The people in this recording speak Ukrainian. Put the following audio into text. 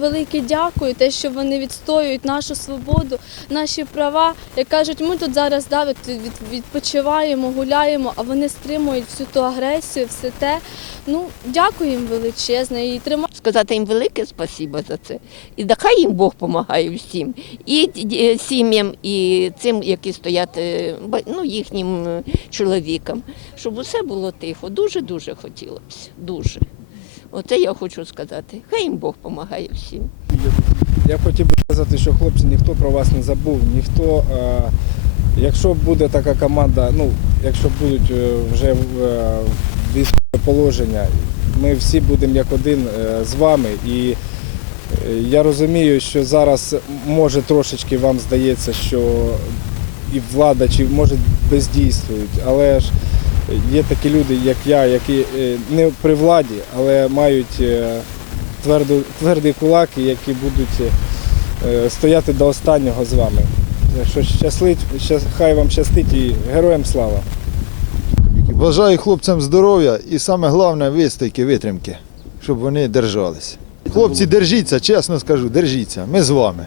Велике дякую, те, що вони відстоюють нашу свободу, наші права. Як кажуть, ми тут зараз да, від- від- відпочиваємо, гуляємо, а вони стримують всю ту агресію, все те. Ну, дякую їм величезне і тримаю. сказати їм велике спасибо за це. І нехай їм Бог допомагає всім. І сім'ям, і цим, які стоять е, ну, їхнім е, чоловікам. Щоб усе було тихо. Дуже-дуже хотілося. Дуже. Оце я хочу сказати. Хай їм Бог допомагає всім. Я хотів би сказати, що хлопці ніхто про вас не забув, ніхто, е, якщо буде така команда, ну, якщо будуть е, вже е, військове положення, ми всі будемо як один е, з вами. І е, я розумію, що зараз може трошечки вам здається, що і влада чи може бездійствують, але ж є такі люди, як я, які е, не при владі, але мають е, тверду, твердий кулак, і які будуть е, стояти до останнього з вами. Що щаслить, щас- хай вам щастить і героям слава! Бажаю хлопцям здоров'я і саме головне вистойки, витримки, щоб вони держалися. Хлопці, держіться, чесно скажу, держіться. Ми з вами.